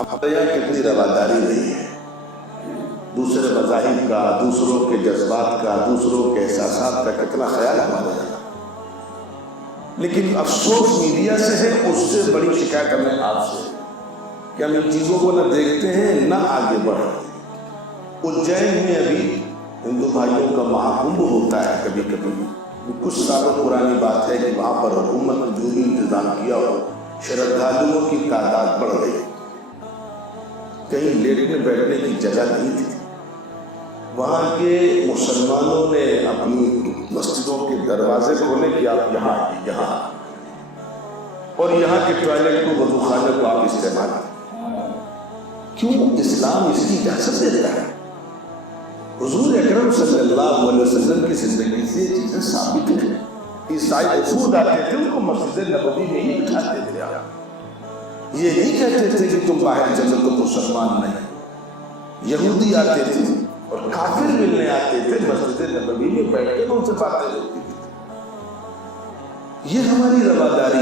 ہمارے یہاں کتنی رواداری رہی ہے، دوسرے مذاہب کا، دوسروں کے جذبات کا، دوسروں کے احساسات کا کتنا خیال ہمارے یہاں۔ لیکن افسوس میڈیا سے ہے، اس سے بڑی شکایت ہمیں آپ سے کہ ہم ان چیزوں کو نہ دیکھتے ہیں نہ آگے بڑھتے۔ اجین میں ابھی ہندو بھائیوں کا مہاکمبھ ہوتا ہے کبھی کبھی، کچھ سالوں پرانی بات ہے کہ وہاں پر حکومت نے جو بھی انتظام کیا ہو، شردھالوؤں کی تعداد بڑھ گئی، کہیں لیٹنے بیٹھنے کی جگہ نہیں تھی۔ وہاں کے مسلمانوں نے اپنی مسجدوں کے دروازے کھولے کہ آپ یہاں آئیے، یہاں آئیے، اور یہاں کے ٹوائلٹ کو، وضو خانے کو آپ استعمال کریں۔ کیوں؟ اسلام اس کی اجازت دیتا ہے۔ حضور اکرم صلی اللہ علیہ وسلم کی زندگی سے یہ چیزیں ثابت ہیں۔ عیسائی وفود آتے تھے، ان کو مسجد نبوی میں ہی بٹھاتے تھے۔ آپ یہ نہیں کہتے تھے کہ تم باہر چلو تو مسلمان نہیں۔ یہودی آتے تھے اور کافر ملنے آتے تھے، مسجد نبوی میں بیٹھ کے ان سے باتیں ہوتی تھی۔ یہ ہماری رواداری